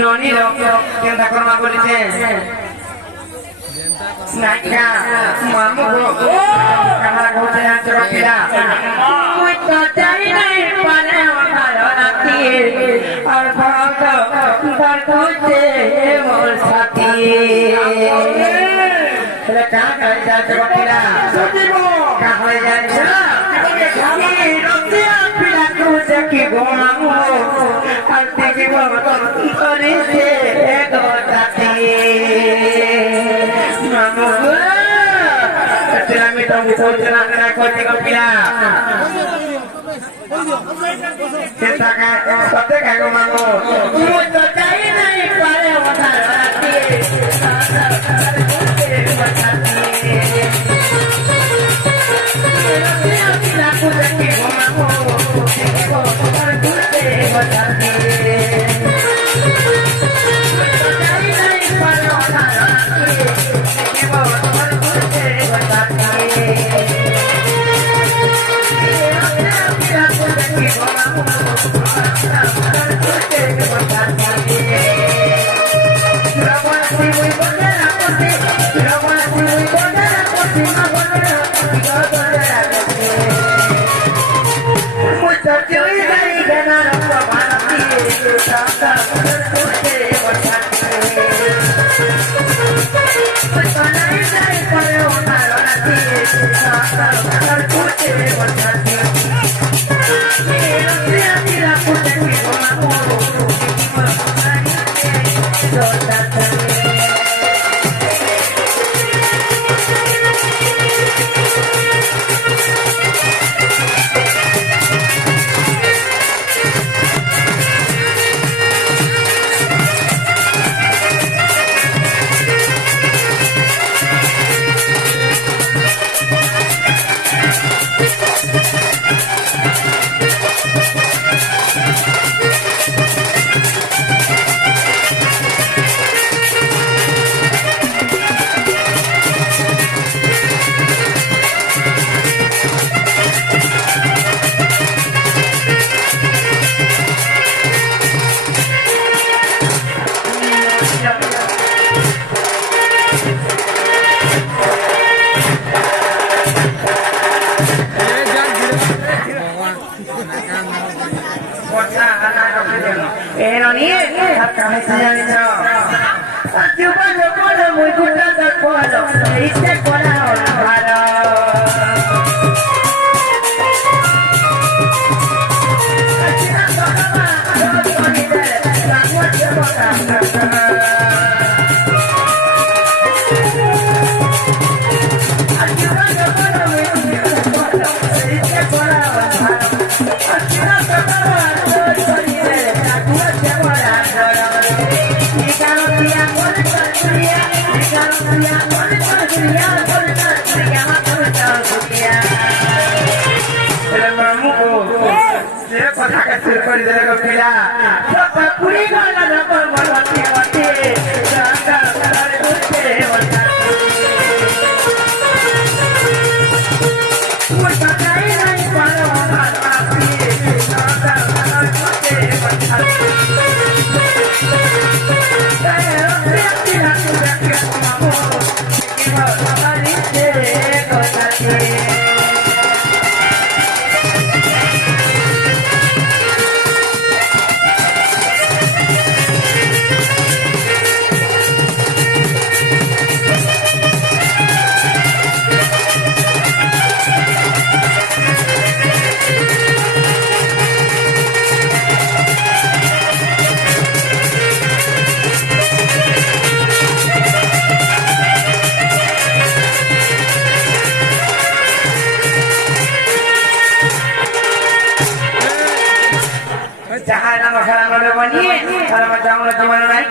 ननी लोग केंदा कर्मा बोलिते नाइका मामू को कहां गोते नाच रखिला मुई तो जाई नहीं पाने वाला नाती और भक्त बरकोते मोर साथी रे कहां का नाच रखिला सजीबो कहां जाई छला खाली रतिया पिला को देखि गोमामू और देखि भक्त करे से एक साथी Kami tahu jalan rekod tiga pila. Kita kan, tapi kan kamu muda cai naik pada waktu hati. Aku lagi kamu, jangan nama kalau bani, kalau macam mana naik